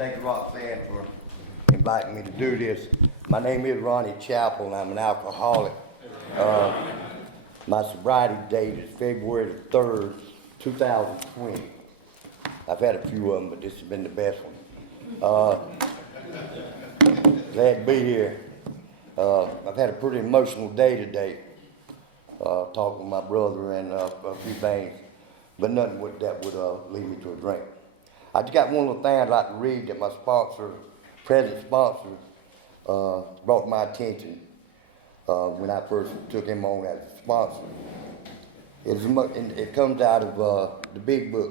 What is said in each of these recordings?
Thank you, Roxanne, for inviting me to do this. My name is Ronnie Chappell, and I'm an alcoholic. My sobriety date is February the 3rd, 2020. I've had a few of them, but this has been the best one. Glad to be here. I've had a pretty emotional day today, talking with my brother and a few things, but nothing that would lead me to a drink. I just got one little thing I'd like to read that my sponsor, present sponsor, brought to my attention when I first took him on as a sponsor. It comes out of the big book,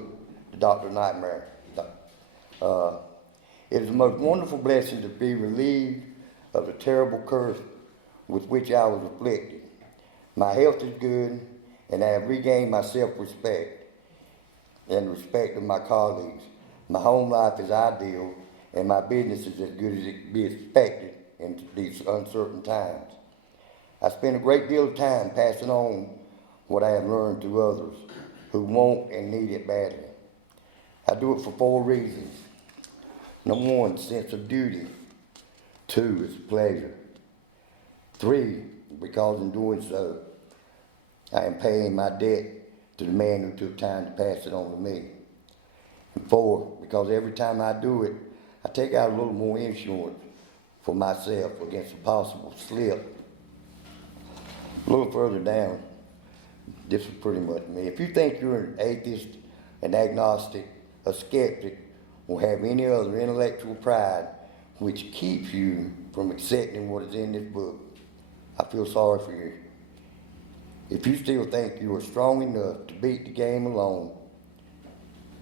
The Doctor of Nightmare. It is the most wonderful blessing to be relieved of the terrible curse with which I was afflicted. My health is good, and I have regained my self-respect and the respect of my colleagues. My home life is ideal, and my business is as good as it can be expected in these uncertain times. I spend a great deal of time passing on what I have learned to others who want and need it badly. I do it for 4 reasons. Number 1, sense of duty. 2, is pleasure. 3, because in doing so, I am paying my debt to the man who took time to pass it on to me. And 4, because every time I do it, I take out a little more insurance for myself against a possible slip. A little further down, this is pretty much me. If you think you're an atheist, an agnostic, a skeptic, or have any other intellectual pride which keeps you from accepting what is in this book, I feel sorry for you. If you still think you are strong enough to beat the game alone,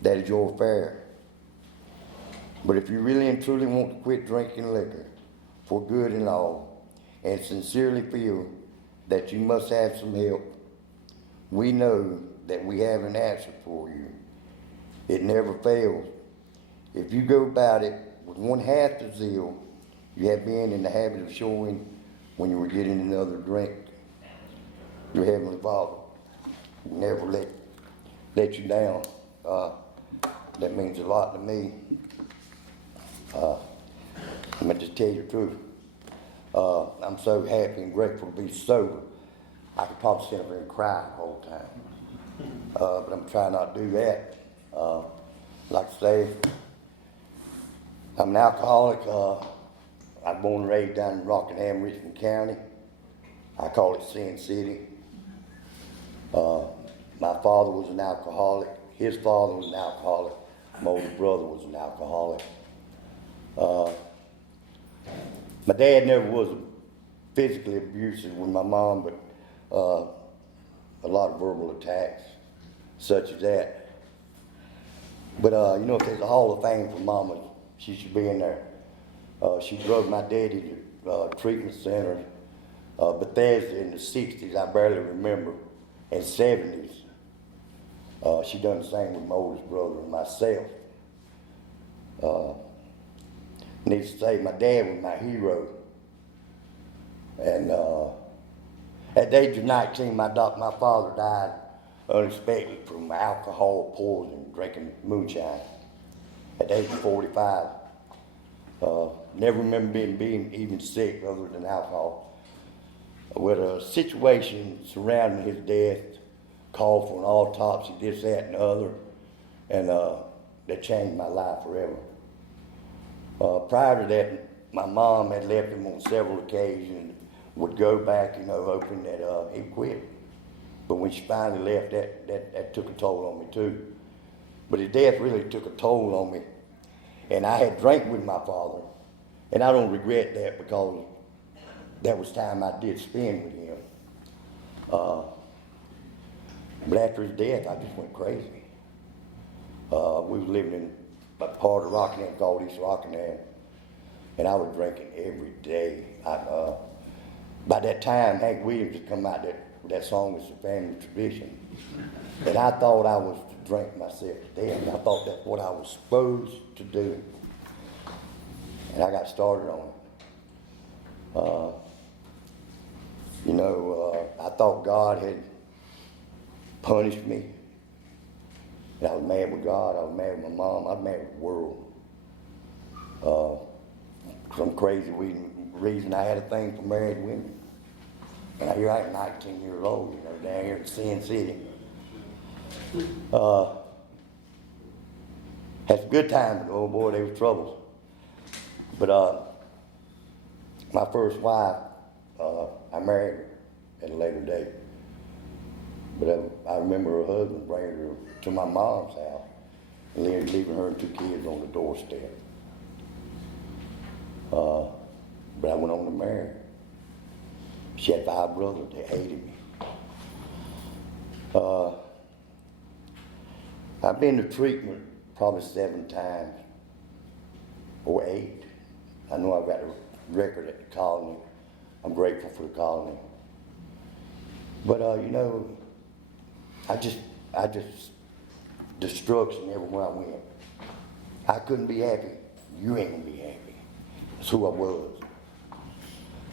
that is your affair. But if you really and truly want to quit drinking liquor for good and all, and sincerely feel that you must have some help, we know that we have an answer for you. It never fails. If you go about it with 1/2 the zeal you have been in the habit of showing when you were getting another drink, your Heavenly Father will never let you down. That means a lot to me. I'm going to just tell you the truth. I'm so happy and grateful to be sober. I could probably sit up there and cry the whole time. But I'm trying not to do that. Like I say, I'm an alcoholic. I was born and raised down in Rockingham, Richmond County. I call it Sin City. My father was an alcoholic. His father was an alcoholic. My older brother was an alcoholic. My dad never was physically abusive with my mom, but a lot of verbal attacks, such as that. But if there's a Hall of Fame for mamas, she should be in there. She drug my daddy to treatment center, Bethesda in the 60s, I barely remember, and 70s. She done the same with my oldest brother and myself. Needs to say, my dad was my hero. And at the age of 19, my father died unexpectedly from alcohol poisoning, drinking moonshine. At the age of 45. Never remember being even sick other than alcohol. With a situation surrounding his death, called for an autopsy, this, that, and the other, and that changed my life forever. Prior to that, my mom had left him on several occasions, would go back, hoping that he'd quit. But when she finally left, that took a toll on me too. But his death really took a toll on me. And I had drank with my father, and I don't regret that because that was time I did spend with him. But after his death, I just went crazy. We was living in a part of Rockingham called East Rockingham, and I was drinking every day. By that time, Hank Williams had come out that song was a family tradition, and I thought I was to drink myself to death. I thought that's what I was supposed to do, and I got started on it. I thought God had punished me. And I was mad with God, I was mad with my mom, I was mad with the world. Some crazy reason I had a thing for married women. And here I am, 19 years old, you know, down here in Sin City. Had some good times, but oh boy, there was troubles. But my first wife, I married her at a later date. But I remember her husband bringing her to my mom's house and leaving her and 2 kids on the doorstep. But I went on to marry her. She had 5 brothers that hated me. I've been to treatment probably 7 times or 8. I know I've got a record at the colony. I'm grateful for the colony. But you know, I just destruction everywhere I went. I couldn't be happy. You ain't gonna be happy. That's who I was.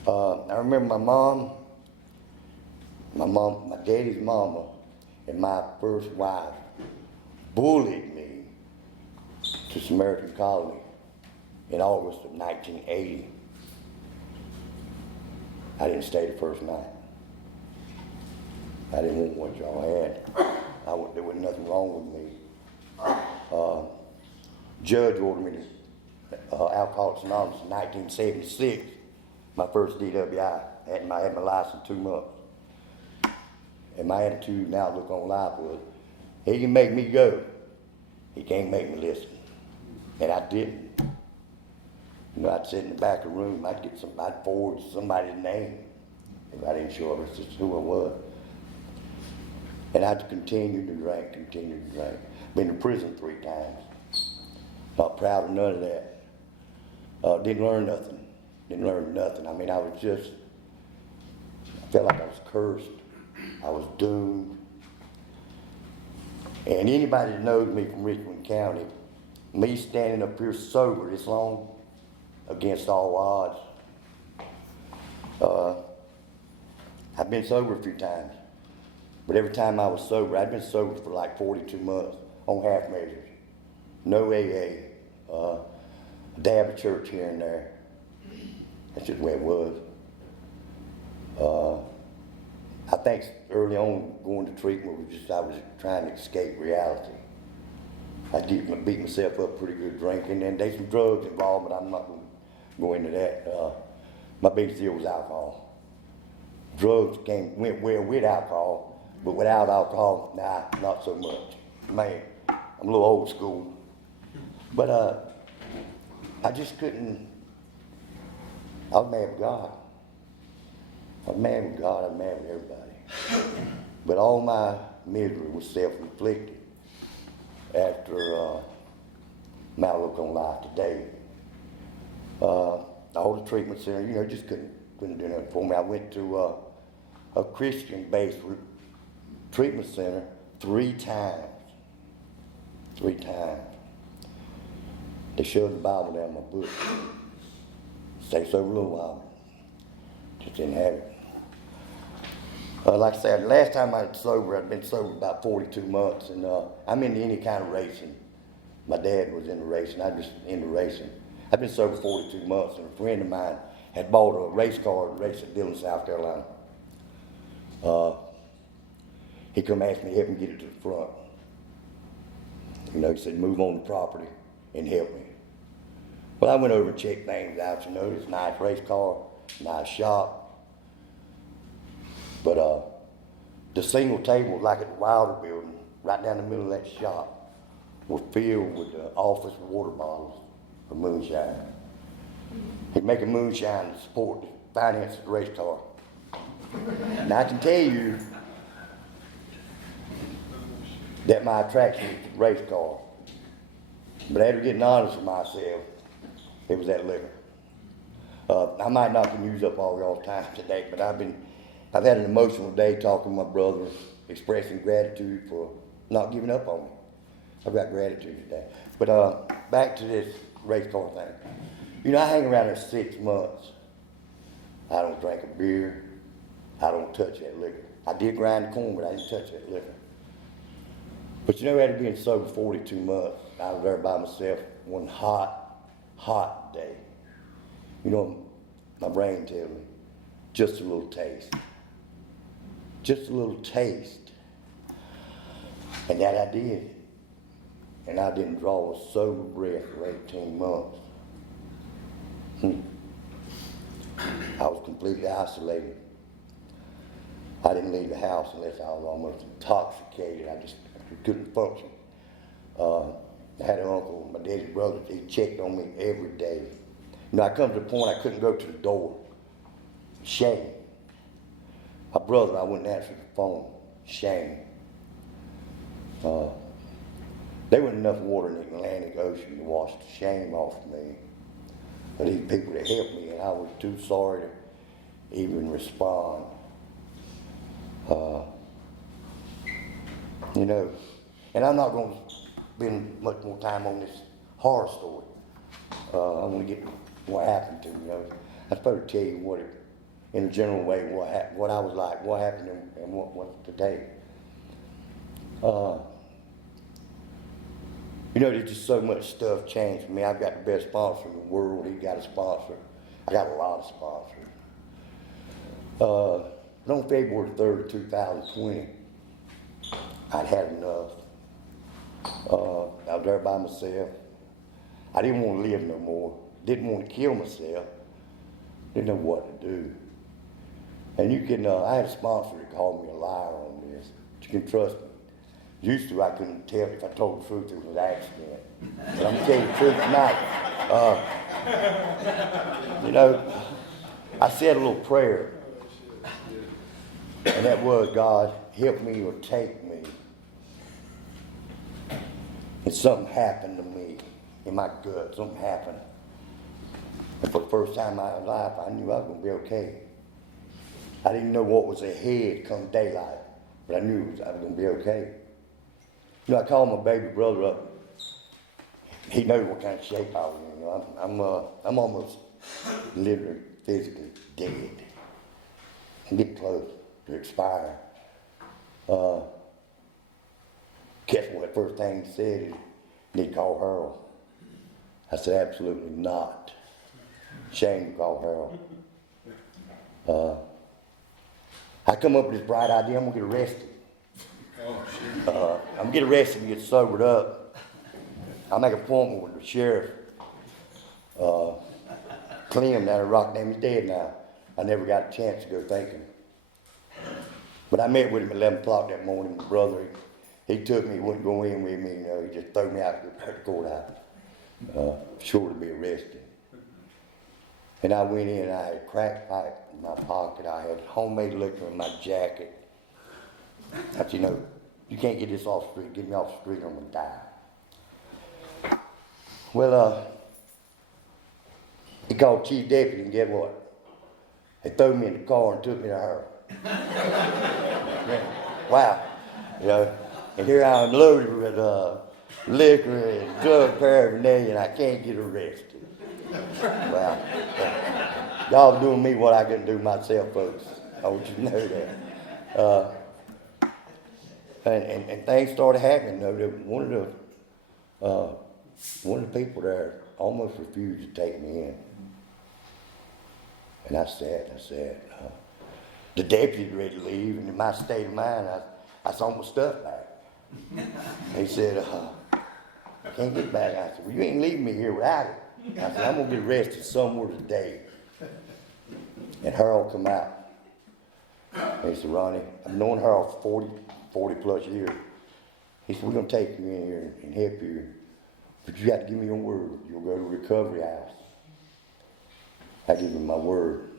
I remember my daddy's mama, and my first wife bullied me to Samaritan Colony in August of 1980. I didn't stay the first night. I didn't want what y'all had. There was nothing wrong with me. Judge ordered me to Alcoholics Anonymous in 1976. My first DWI. I had my license 2 months. And my attitude and outlook on life was, he can make me go. He can't make me listen. And I didn't. You know, I'd sit in the back of the room, I'd forward somebody's name if I didn't show up. It's just who I was. And I'd continue to drink. Been to prison 3 times. Not proud of none of that. Didn't learn nothing. I mean, I felt like I was cursed. I was doomed. And anybody that knows me from Richmond County, me standing up here sober this long, against all odds. I've been sober a few times, but every time I was sober, I'd been sober for like 42 months on half measures. No AA, dab of church here and there. That's just the way it was. I think early on going to treatment I was trying to escape reality. I beat myself up pretty good drinking, and there's some drugs involved, but I'm not going to go into that. My biggest deal was alcohol. Drugs went well with alcohol, but without alcohol, nah, not so much. Man, I'm a little old school. But I just couldn't. I was mad with God. I was mad with God, I was mad with everybody. But all my misery was self-inflicted after my look on life today. All the treatment center, you know, just couldn't do nothing for me. I went to a Christian-based treatment center 3 times. 3 times. They shoved the Bible down my book. Stay sober a little while. Just didn't have it. Like I said, the last time I was sober, I'd been sober about 42 months, and I'm into any kind of racing. My dad was into racing. I was into racing. I've been sober 42 months, and a friend of mine had bought a race car and raced at Dillon, South Carolina. He come ask me to help him get it to the front. You know, he said, move on the property and help me. Well, I went over and checked things out. You know, it's a nice race car, nice shop. But the single table, like at the Wilder building, right down the middle of that shop, was filled with office water bottles of moonshine. He'd make a moonshine to support the finance of the race car. Now I can tell you that my attraction was the race car. But after getting honest with myself, it was that liquor. I might not can use up all y'all's time today, but I've had an emotional day talking to my brother, expressing gratitude for not giving up on me. I've got gratitude today. But back to this race car thing. You know, I hang around there 6 months. I don't drink a beer. I don't touch that liquor. I did grind the corn, but I didn't touch that liquor. But you know, after being sober 42 months, I was there by myself one hot hot day. You know, my brain tells me, just a little taste. Just a little taste. And that I did. And I didn't draw a sober breath for 18 months. I was completely isolated. I didn't leave the house unless I was almost intoxicated. I just couldn't function. I had an uncle, my daddy's brother, he checked on me every day. You know, I come to the point I couldn't go to the door. Shame. My brother, I wouldn't answer the phone. Shame. There wasn't enough water in the Atlantic Ocean to wash the shame off me. But these people that helped me, and I was too sorry to even respond. You know, and I'm not going to spend much more time on this horror story. I want to get what happened to me. You know, I'm supposed to tell you what it, in a general way, what I was like, what happened, and what's today. You know, there's just so much stuff changed for me. I've got the best sponsor in the world. He got a sponsor. I got a lot of sponsors. But on February 3rd, 2020, I'd had enough. I was there by myself. I didn't want to live no more. Didn't want to kill myself. Didn't know what to do. And you can, I had a sponsor that called me a liar on this. But you can trust me. Used to, I couldn't tell if I told the truth, it was an accident. But I'm going to tell you the truth tonight. You know, I said a little prayer. And that was, God, help me or take me. And something happened to me in my gut. Something happened. And for the first time in my life, I knew I was going to be okay. I didn't know what was ahead come daylight, but I knew I was going to be okay. You know, I called my baby brother up. He knows what kind of shape I was in. You know, I'm almost literally, physically dead. I'm getting close to expire. Guess what? The first thing he said is, "You need to call Harold." I said, "Absolutely not. Shame to call Harold." I come up with this bright idea. I'm gonna get arrested. I'm gonna get arrested and get sobered up. I'll make an appointment with the sheriff. Clem down at Rockdale, he's dead now. I never got a chance to go thank him. But I met with him at 11 o'clock that morning. My brother, he took me, he wouldn't go in with me, you know, he just threw me out the courthouse. Sure to be arrested. And I went in and I had a crack pipe in my pocket. I had homemade liquor in my jacket. I said, you know, you can't get this off the street. Get me off the street or I'm going to die. Well, he called chief deputy and guess what? They threw me in the car and took me to her. Yeah. Wow. You know, and here I am loaded with liquor and drug paraphernalia and I can't get arrested. Wow. God's doing me what I couldn't do myself, folks. I want you to know that. And things started happening. Though. One of the people there almost refused to take me in. And I said, the deputy was ready to leave, and in my state of mind, I saw my stuff back. He said, I can't get back. I said, well, you ain't leaving me here without it. I said, I'm going to get arrested somewhere today. And Harold come out. And he said, Ronnie, I've known Harold for 40 plus years. He said, we're going to take you in here and help you. But you got to give me your word. You'll go to a recovery house. I give him my word.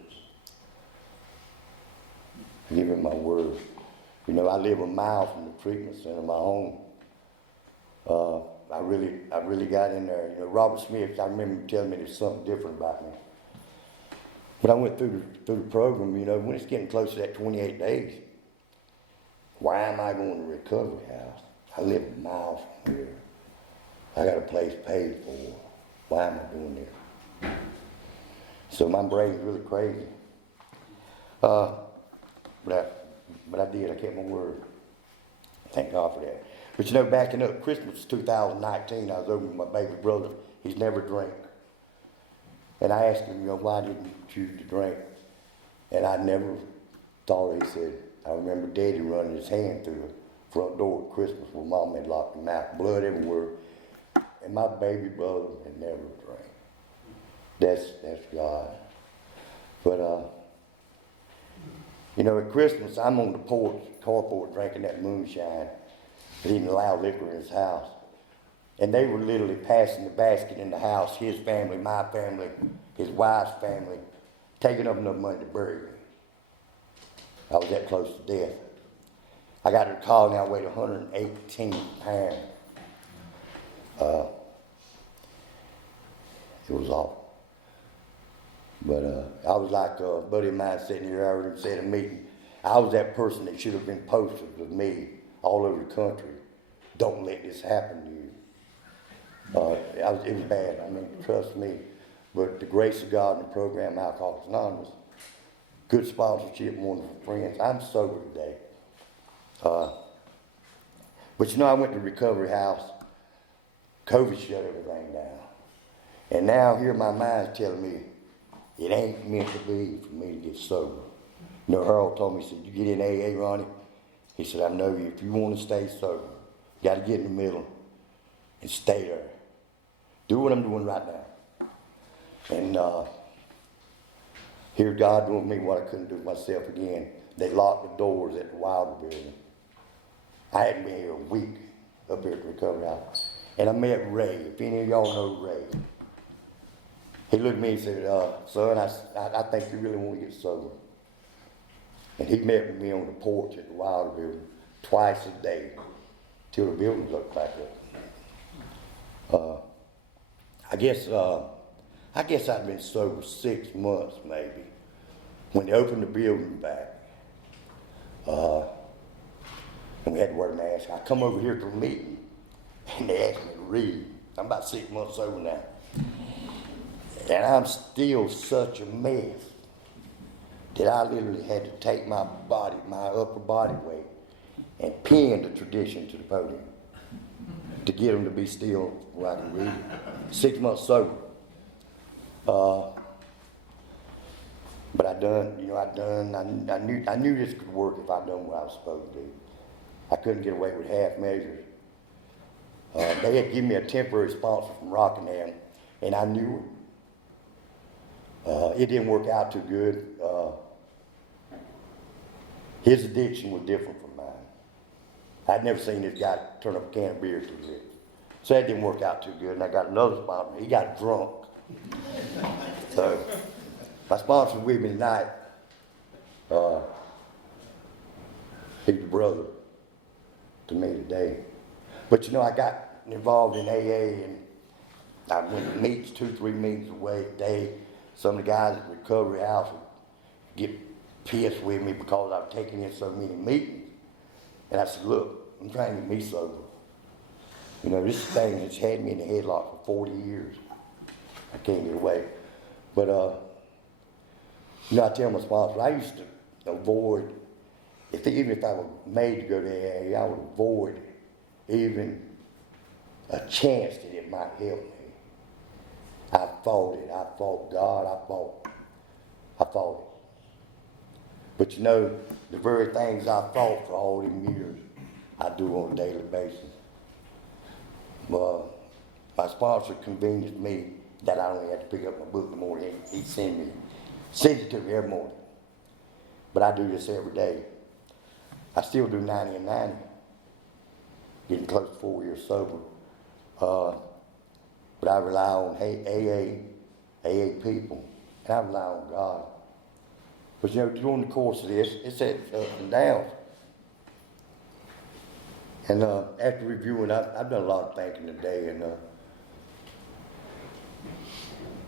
I give him my word. You know, I live a mile from the treatment center of my home. I really got in there. You know, Robert Smith, I remember him telling me there's something different about me. But I went through the program, you know, when it's getting close to that 28 days, why am I going to a recovery house? I live a mile from here. I got a place paid for. Why am I doing this? So my brain's really crazy. But I did. I kept my word. Thank God for that. But you know, backing up, Christmas 2019, I was over with my baby brother. He's never drank. And I asked him, why didn't you choose to drink? And I never thought, he said, I remember Daddy running his hand through the front door at Christmas when Mom had locked him out, blood everywhere. And my baby brother had never drank. That's God. But, at Christmas, I'm on the porch, carport, drinking that moonshine. He didn't allow liquor in his house. And they were literally passing the basket in the house, his family, my family, his wife's family, taking up enough money to bury me. I was that close to death. I got a call and I weighed 118 pounds. It was awful. But I was like a buddy of mine sitting here, I heard him say at a meeting, I was that person that should have been posters with me all over the country. Don't let this happen to you. It was bad, trust me. But the grace of God and the program Alcoholics Anonymous, good sponsorship, wonderful friends. I'm sober today. But I went to recovery house. COVID shut everything down. And now here my mind's telling me, it ain't meant to be for me to get sober. Harold told me, he said, you get in AA, Ronnie? He said, I know you. If you want to stay sober, you got to get in the middle and stay there. Do what I'm doing right now. And here God doing me what I couldn't do myself again. They locked the doors at the Wilder building. I hadn't been here a week up here at the recovery house. And I met Ray. If any of y'all know Ray. He looked at me and said, son, I think you really want to get sober. And he met with me on the porch at the Wilder building twice a day till the building was up back up. I guess I'd been sober 6 months maybe when they opened the building back. And we had to wear masks. I come over here to a meeting and they asked me to read. I'm about 6 months sober now. And I'm still such a mess that I literally had to take my upper body weight, and pin the tradition to the podium to get them to be still where I can read it. 6 months sober. But I knew this could work if I'd done what I was supposed to do. I couldn't get away with half measures. They had given me a temporary sponsor from Rockingham, and I knew it. It didn't work out too good. His addiction was different from mine. I'd never seen this guy turn up a can of beer too good. So that didn't work out too good, and I got another sponsor. He got drunk. So my sponsor was with me tonight. He's a brother to me today. But I got involved in AA, and I went to meetings 2-3 meetings away a day. Some of the guys at the recovery house would get pissed with me because I was taking in so many meetings. And I said, look, I'm trying to get me sober. This thing has had me in the headlock for 40 years. I can't get away. But, I tell my sponsor, I used to avoid, even if I was made to go to AA, I would avoid even a chance that it might help me. I fought it. I fought God. I fought it. But the very things I fought for all them years, I do on a daily basis. My sponsor convinced me that I don't even have to pick up my book in the morning. He sends it to me every morning. But I do this every day. I still do 90 and 90, getting close to 4 years sober. But I rely on AA people, and I rely on God. But during the course of this, it's had ups and downs. And after reviewing, I've done a lot of thinking today, and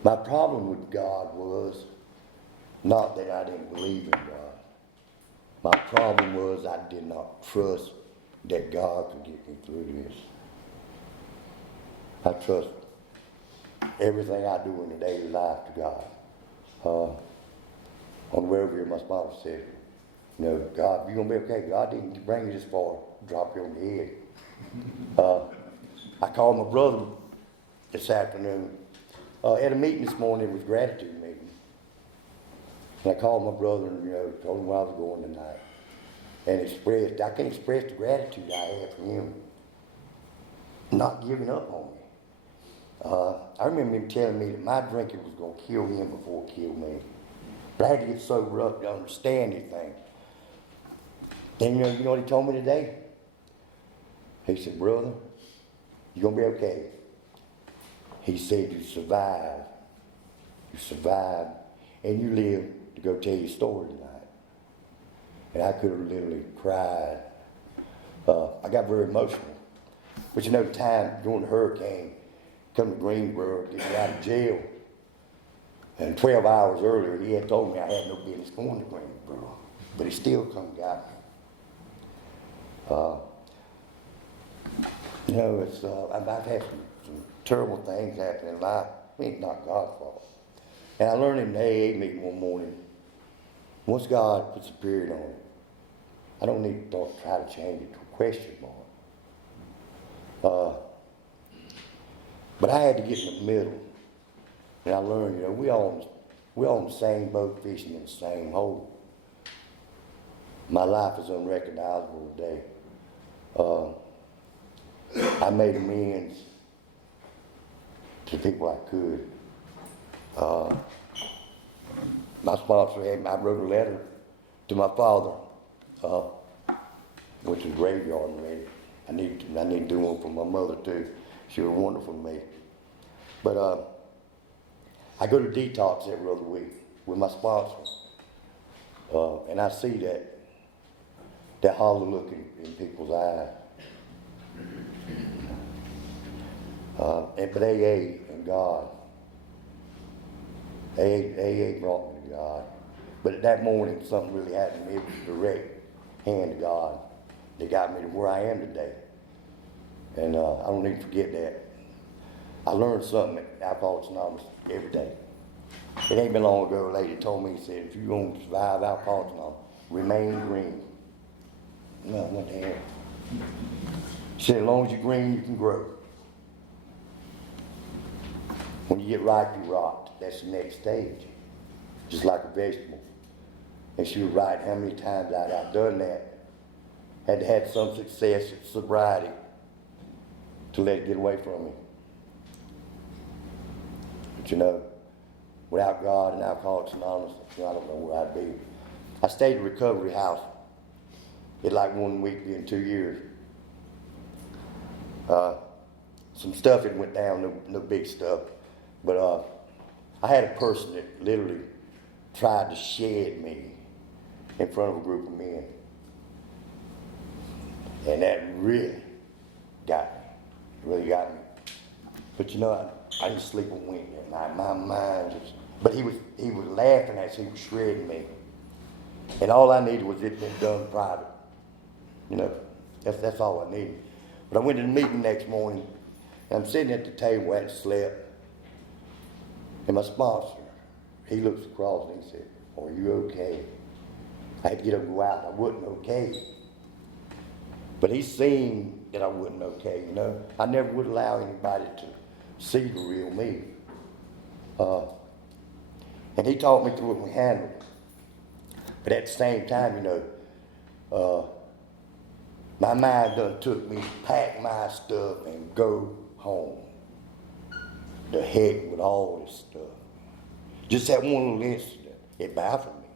my problem with God was not that I didn't believe in God. My problem was I did not trust that God could get me through this. I trust everything I do in the daily life to God. On the way over here, my sponsor said, God, you're going to be okay. God didn't bring you this far, drop you on the head. I called my brother this afternoon, At a meeting this morning, it was gratitude meeting. And I called my brother and, told him where I was going tonight. And I can express the gratitude I have for him not giving up on me. I remember him telling me that my drinking was going to kill him before it killed me. But I had to get sober up to understand anything. And you know what he told me today? He said, brother, you're going to be okay. He said, you survived. You survived. And you live to go tell your story tonight. And I could have literally cried. I got very emotional. But the time during the hurricane, come to Greensboro, get me out of jail. And 12 hours earlier, he had told me I had no business going to Greensboro. But he still come and got me. I've had some terrible things happen in life. It's not God's fault. And I learned in the AA meeting one morning, once God puts a period on it, I don't need to try to change it to a question mark. But I had to get in the middle. And I learned, we all in the same boat fishing in the same hole. My life is unrecognizable today. I made amends to the people I could. My sponsor I wrote a letter to my father, which was graveyard ready. I need to do one for my mother too. She was wonderful to me. But I go to detox every other week with my sponsor, and I see that hollow look in people's eyes. But AA and God, AA brought me to God. But at that morning, something really happened to me. It was a direct hand to God that got me to where I am today. And I don't need to forget that. I learned something at Alcoholics Anonymous every day. It ain't been long ago, a lady told me, said, if you're going to survive Alcoholics Anonymous, remain green. No, what the hell? She said, as long as you're green, you can grow. When you get ripe, you rot. That's the next stage. Just like a vegetable. And she was right how many times I'd done that. Had some success at sobriety to let it get away from me. But without God and Alcoholics Anonymous, I don't know where I'd be. I stayed in a recovery house. It like 1 week in 2 years. Some stuff had went down, no big stuff. But I had a person that literally tried to shed me in front of a group of men. And that really got me. Really got me. But I didn't sleep a wink that night. My mind just, but he was laughing as he was shredding me. And all I needed was it been done private. That's all I needed. But I went to the meeting the next morning, and I'm sitting at the table, I hadn't slept. And my sponsor, he looks across and he said, are you okay? I had to get up and go out. I wasn't okay. But he seen that I wasn't okay, I never would allow anybody to see the real me. And he taught me through it and we handled it. But at the same time, my mind done took me to pack my stuff and go home. The heck with all this stuff. Just that one little incident, it baffled me.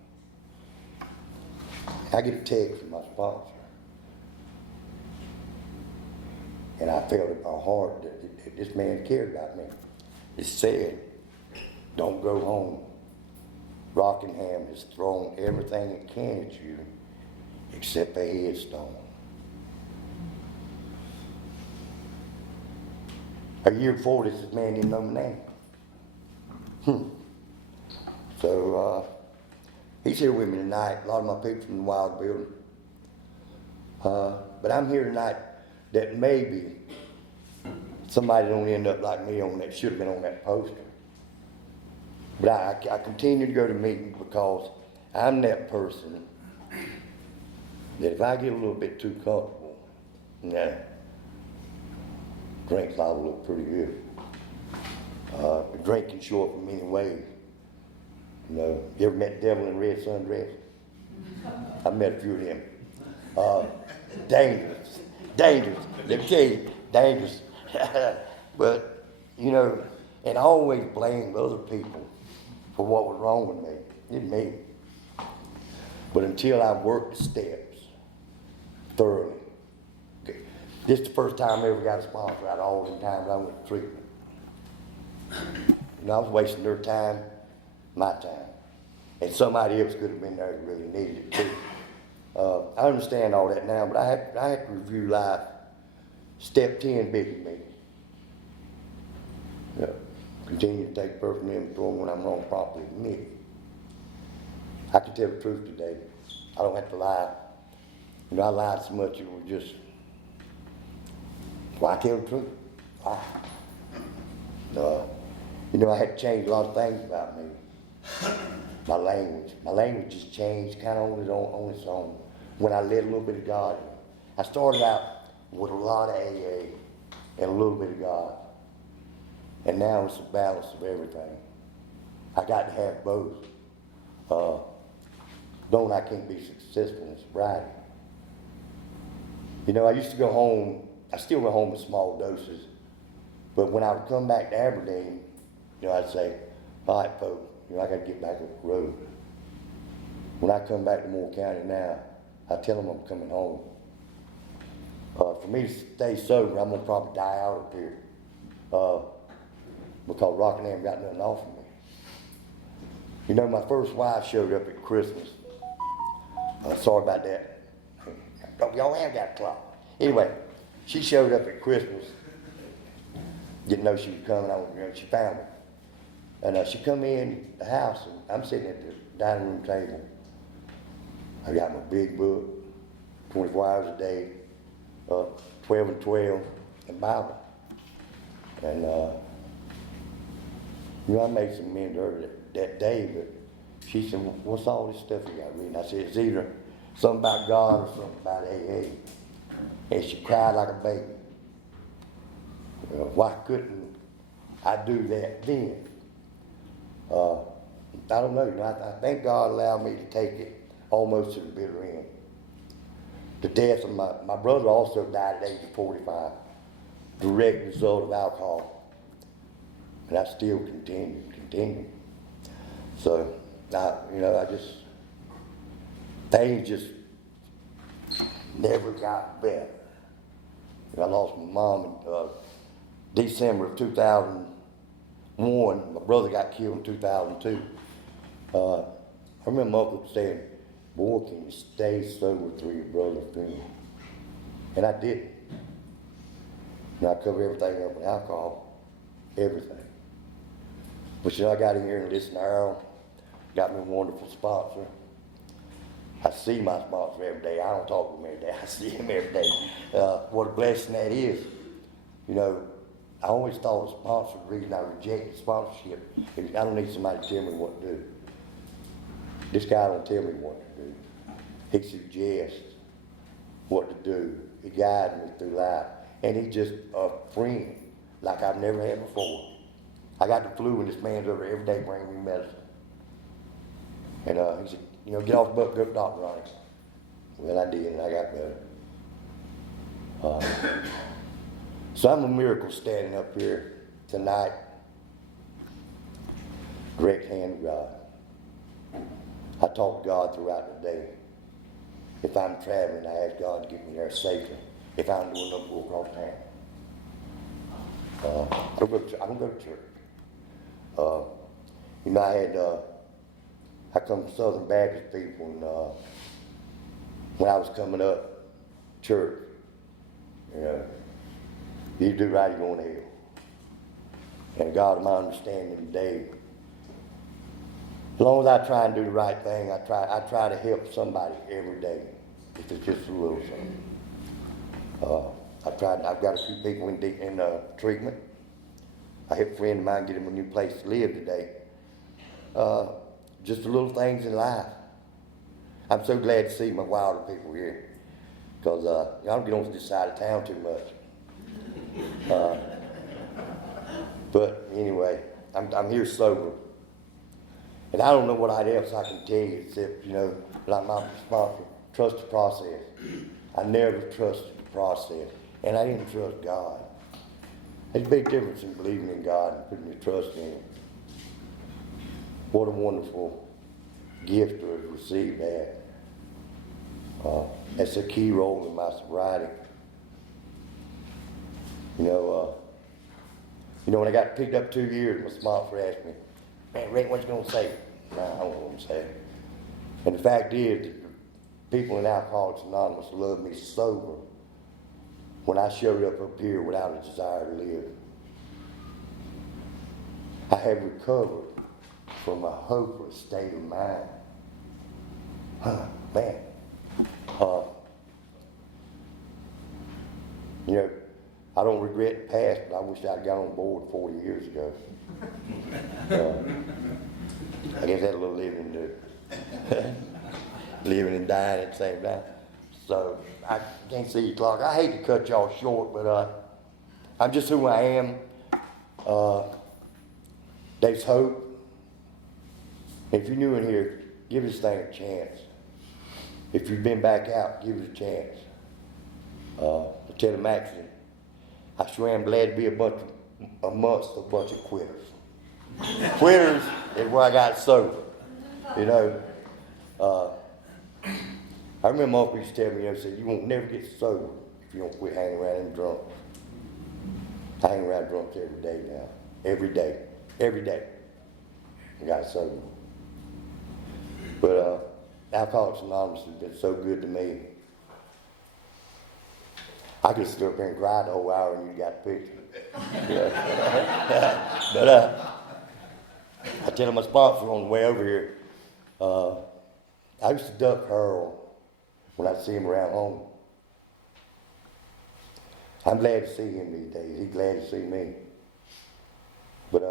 I get a text from my sponsor. And I felt in my heart that this man cared about me. It said, don't go home. Rockingham has thrown everything it can at you except a headstone. A year before this man didn't know my name. So he's here with me tonight. A lot of my people from the Wild Building. But I'm here tonight that maybe somebody don't end up like me on that, should have been on that poster. But I continue to go to meetings because I'm that person that if I get a little bit too comfortable, drinks ought to look pretty good. Drink can show up in many ways. You know, you ever met the devil in red sundress? I've met a few of them. Dangerous. Let me tell you, dangerous. But, you know, and I always blamed other people for what was wrong with me. It didn't me. But until I worked the steps thoroughly. Okay. This is the first time I ever got a sponsor out of all the times I went to treatment. You know, I was wasting their time, my time. And somebody else could have been there that really needed it too. I understand all that now, but I had to review life. Step 10 big me. You know, continue to take personal inventory when I'm wrong, properly admit it. I can tell the truth today. I don't have to lie. You know, I lied so much it was just, why tell the truth? Why? You know, I had to change a lot of things about me. My language just changed kind of on its own when I let a little bit of God in. I started out with a lot of AA and a little bit of God. And now it's a balance of everything. I got to have both. I can't be successful in sobriety. You know, I used to go home, I still go home in small doses, but when I would come back to Aberdeen, you know, I'd say, all right, folks, you know, I got to get back on the road. When I come back to Moore County now, I tell them I'm coming home. For me to stay sober, I'm going to probably die out up here because Rockingham got nothing off of me. You know, my first wife showed up at Christmas. Sorry about that. Y'all have got a clock. Anyway, she showed up at Christmas. Didn't know she was coming. She found me. And she come in the house, and I'm sitting at the dining room table. I got my big book, 24 hours a day, 12 and 12, and Bible. And, you know, I made some amends to her that day, but she said, well, what's all this stuff you got reading? I said, it's either something about God or something about AA. And she cried like a baby. Why couldn't I do that then? I don't know. You know, I think God allowed me to take it almost to the bitter end. The death of my brother also died at the age of 45, direct result of alcohol. And I still continue. So, you know, things just never got better. I lost my mom in December of 2001. My brother got killed in 2002. I remember my uncle saying, boy, can you stay sober through your brother's funeral? And I did. And I covered everything up with alcohol, everything. But you know, I got in here and listened to Earl, got me a wonderful sponsor. I see my sponsor every day. I don't talk to him every day. I see him every day. What a blessing that is. You know, I always thought a sponsor, the reason I rejected sponsorship is I don't need somebody to tell me what to do. This guy don't tell me what to do. He suggests what to do. He guides me through life. And he's just a friend like I've never had before. I got the flu and this man's over every day bringing me medicine. And he said, you know, get off the book, go to Dr. Ronnie. Well, I did, and I got better. So I'm a miracle standing up here tonight. Direct hand of God. I talk to God throughout the day. If I'm traveling, I ask God to get me there safely. If I'm doing no go across town. I don't go to church. You know, I come from Southern Baptist people, and when I was coming up, church, you know, you do right, you're going to hell. And God, in my understanding today, as long as I try and do the right thing, I try to help somebody every day, if it's just a little something. I've got a few people in treatment. I helped a friend of mine get him a new place to live today. Just the little things in life. I'm so glad to see my wilder people here, because I don't get on this side of town too much. But anyway, I'm here sober. And I don't know what else I can tell you except, like my sponsor, trust the process. I never trusted the process. And I didn't trust God. There's a big difference in believing in God and putting your trust in Him. What a wonderful gift to have received that. That's a key role in my sobriety. When I got picked up 2 years, my sponsor asked me, "Man, Ray, what you gonna say?" Nah, I don't know what I'm saying. And the fact is, people in Alcoholics Anonymous love me sober when I showed up here without a desire to live. I have recovered from a hopeless state of mind. Man. I don't regret the past, but I wish I'd got on board 40 years ago. I guess had a little living to do. Living and dying at the same time. So, I can't see your clock. I hate to cut y'all short, but I'm just who I am. There's hope. If you're new in here, give this thing a chance. If you've been back out, give it a chance. I tell them actually, I swear I'm glad to be amongst a bunch of quitters. Quitters is where I got sober. I remember my uncle used to tell me, said, "You won't never get sober if you don't quit hanging around them drunks." I hang around drunks every day now. Every day. I got sober. But Alcoholics Anonymous has been so good to me. I could stood up there and cried the whole hour and you got the picture. But I tell my sponsor on the way over here, I used to duck Earl when I'd see him around home. I'm glad to see him these days. He's glad to see me. But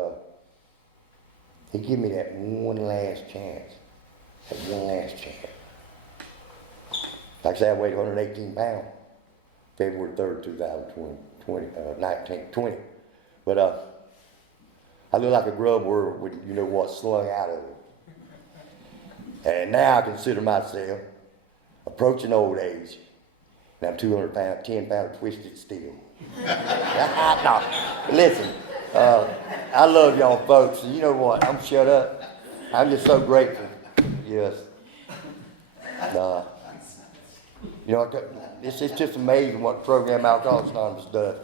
he gave me that one last chance. That one last chance. Like I said, I weighed 118 pounds. February 3rd, 2020. But I look like a grub worm with slung out of it. And now I consider myself approaching old age. And I'm 200 pounds, 10 pounds twisted steel. No, listen, I love y'all folks. And you know what? I'm shut up. I'm just so grateful. Yes. It's just amazing what the program Alcoholics Anonymous does.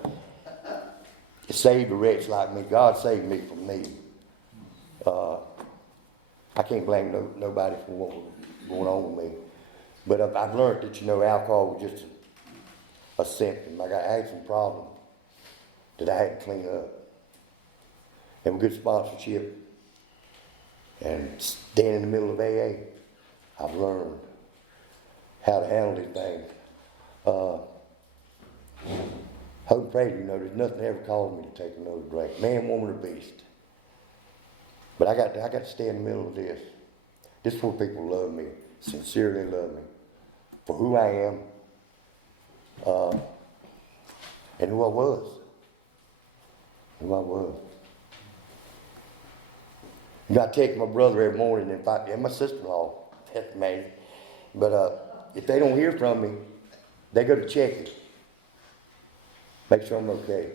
It saved a wretch like me. God saved me from me. I can't blame nobody for what's going on with me. But I've learned that, alcohol was just a symptom. I had some problems that I had to clean up. And with good sponsorship and staying in the middle of AA, I've learned how to handle these things. Hope and pray, there's nothing ever caused me to take another drink. Man, woman, or beast. But I got to stay in the middle of this. This is where people love me, sincerely love me, for who I am, and who I was. I take my brother every morning and my sister-in-law. That's amazing. But if they don't hear from me, they go to check it. Make sure I'm okay.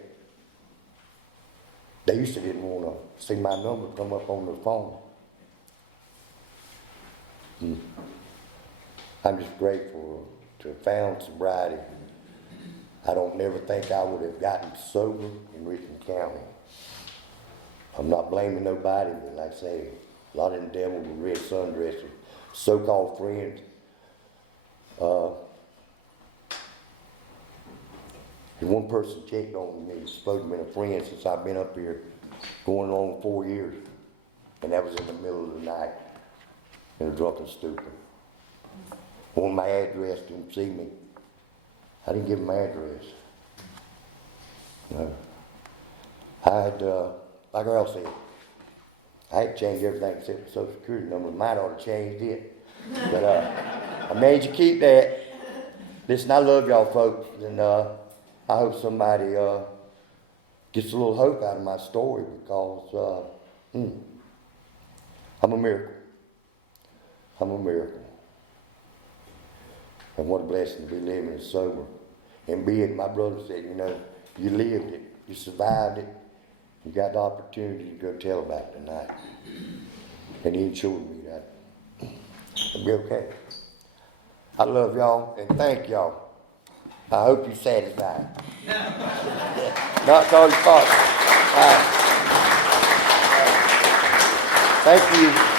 They used to didn't want to see my number come up on their phone. I'm just grateful to have found sobriety. I don't never think I would have gotten sober in Richmond County. I'm not blaming nobody, but like I say, a lot of them devils with red sundresses, so-called friends. There's one person checked on me. He's supposed to have been a friend since I've been up here, going on 4 years. And that was in the middle of the night, in a drunken stupor. Wanted my address to him see me. I didn't give him my address. No. I had, like Earl said, I had to change everything except the Social Security number. Might ought to changed it. But I made you keep that. Listen, I love y'all folks, and I hope somebody gets a little hope out of my story because I'm a miracle. I'm a miracle. And what a blessing to be living sober. And be it, my brother said, you know, you lived it, you survived it, you got the opportunity to go tell about it tonight. And he assured me that it'll be okay. I love y'all and thank y'all. I hope you're satisfied. Not because you thought. Thank you.